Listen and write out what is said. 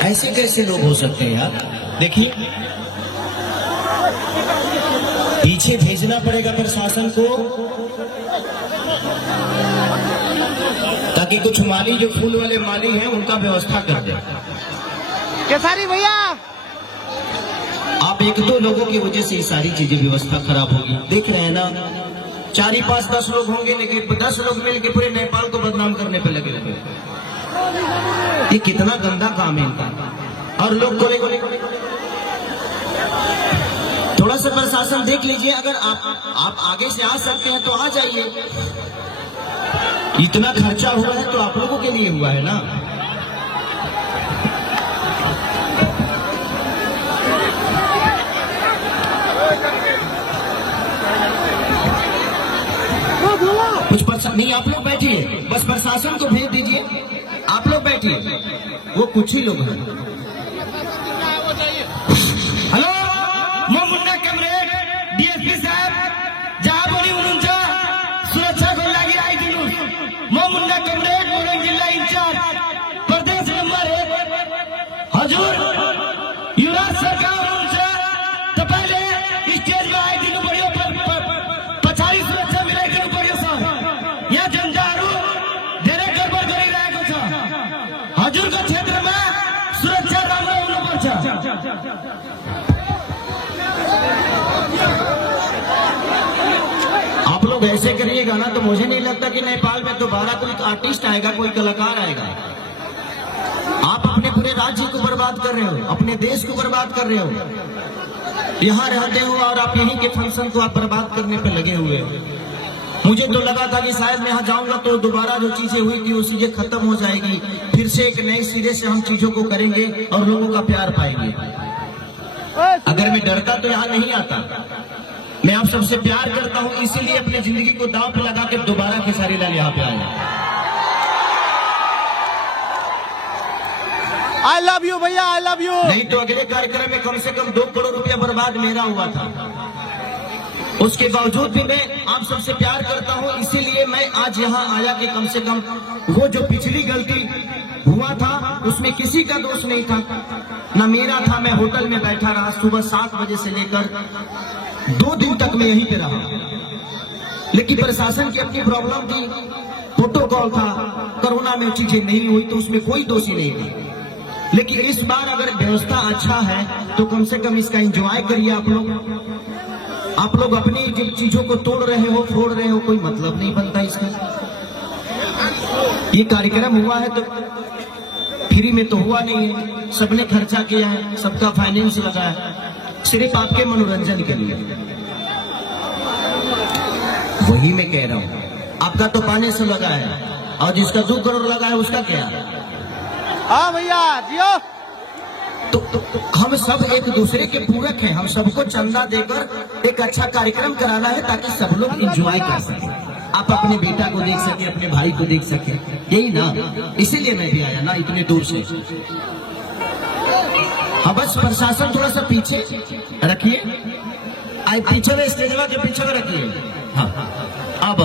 ऐसे कैसे लोग हो सकते हैं यार। देखिए पीछे भेजना पड़ेगा प्रशासन को, ताकि कुछ माली जो फूल वाले माली हैं उनका व्यवस्था कर दे। केसारी भैया आप एक दो लोगों की वजह से ये सारी चीजें व्यवस्था खराब होगी। देख रहे हैं ना, 4 5 10 लोग होंगे, लेकिन 10 लोग मिलकर पूरे नेपाल को बदनाम करने पे लगे रहते हैं। ये कितना गंदा काम है इनका। और लोग बोले थोड़ा सा प्रशासन देख लीजिए, अगर आप आगे से आ सकते हैं तो आ जाइए। इतना खर्चा हुआ है तो आप लोगों के लिए हुआ है ना। कुछ नहीं, आप लोग बैठिए, बस प्रशासन को भेज दीजिए। आप लोग बैठिए, वो कुछ ही लोग हैं। हेलो मुन्ना कमरेड डीएसपी साहब, जहाँ बोली उनका सुरक्षा को लगी आई थी। मुन्ना कमरेड मोरंग जिला इंचार्ज प्रदेश नंबर 1 हजूर युवराज सरकार उनसे तो पहले स्टेज में आई थी। बढ़िया पछाड़ी सुरक्षा मिलाई थी। बढ़िया सर यह झंझारू डेरे गड़बड़ करी रहा कुछ हजूर का क्षेत्र में सुरक्षा राम आप लोग ऐसे करिएगा ना तो मुझे नहीं लगता कि नेपाल में दोबारा कोई आर्टिस्ट आएगा, कोई कलाकार आएगा। आप अपने पूरे राज्य को बर्बाद कर रहे हो, अपने देश को बर्बाद कर रहे हो। यहाँ रहते हो और आप यहीं के फंक्शन को आप बर्बाद करने पे लगे हुए हो। मुझे तो लगा था कि शायद मैं यहाँ जाऊंगा तो दोबारा जो चीजें हुई थी वो चीजें खत्म हो जाएगी, फिर से एक नई सिरे से हम चीजों को करेंगे और लोगों का प्यार पाएंगे। अगर मैं डरता तो यहाँ नहीं आता। मैं आप सबसे प्यार करता हूँ, इसीलिए अपनी जिंदगी को दांव पे लगा के दोबारा खेसारी लाल यहाँ पे आया। आई लव यू भैया, आई लव यू। नहीं तो अगले कार्यक्रम में कम से कम 2 करोड़ रुपया बर्बाद मेरा हुआ था। उसके बावजूद भी मैं आप सबसे प्यार करता हूँ, इसीलिए मैं आज यहाँ आया कि कम से कम वो जो पिछली गलती हुआ था उसमें किसी का दोष नहीं था, ना मेरा था। मैं होटल में बैठा रहा, सुबह 7 बजे से लेकर 2 दिन तक मैं यहीं पे रहा। लेकिन प्रशासन की अपनी प्रॉब्लम थी, प्रोटोकॉल था, कोरोना में चीजें नहीं हुई तो उसमें कोई दोषी नहीं था। लेकिन इस बार अगर व्यवस्था अच्छा है तो कम से कम इसका एंजॉय करिए आप लोग। आप लोग अपनी जिन चीजों को तोड़ रहे हो, फोड़ रहे हो, कोई मतलब नहीं बनता इसका। ये कार्यक्रम हुआ है तो फ्री में तो हुआ नहीं है, सबने खर्चा किया है, सबका फाइनेंस लगा है, सिर्फ आपके मनोरंजन के लिए। वही मैं कह रहा हूँ, आपका तो पाने से लगा है और जिसका 2 करोड़ लगा है उसका क्या। हाँ भैया जियो। तो हम सब एक दूसरे के पूरक हैं, हम सबको चंदा देकर एक अच्छा कार्यक्रम कराना है ताकि सब लोग एंजॉय कर सके। आप अपने बेटा को देख सके, अपने भाई को देख सके, यही ना, इसीलिए मैं भी आया ना इतने दूर से। हाँ बस प्रशासन थोड़ा सा पीछे रखिए, पीछे में स्टेजवा के पीछे में रखिए। हाँ अब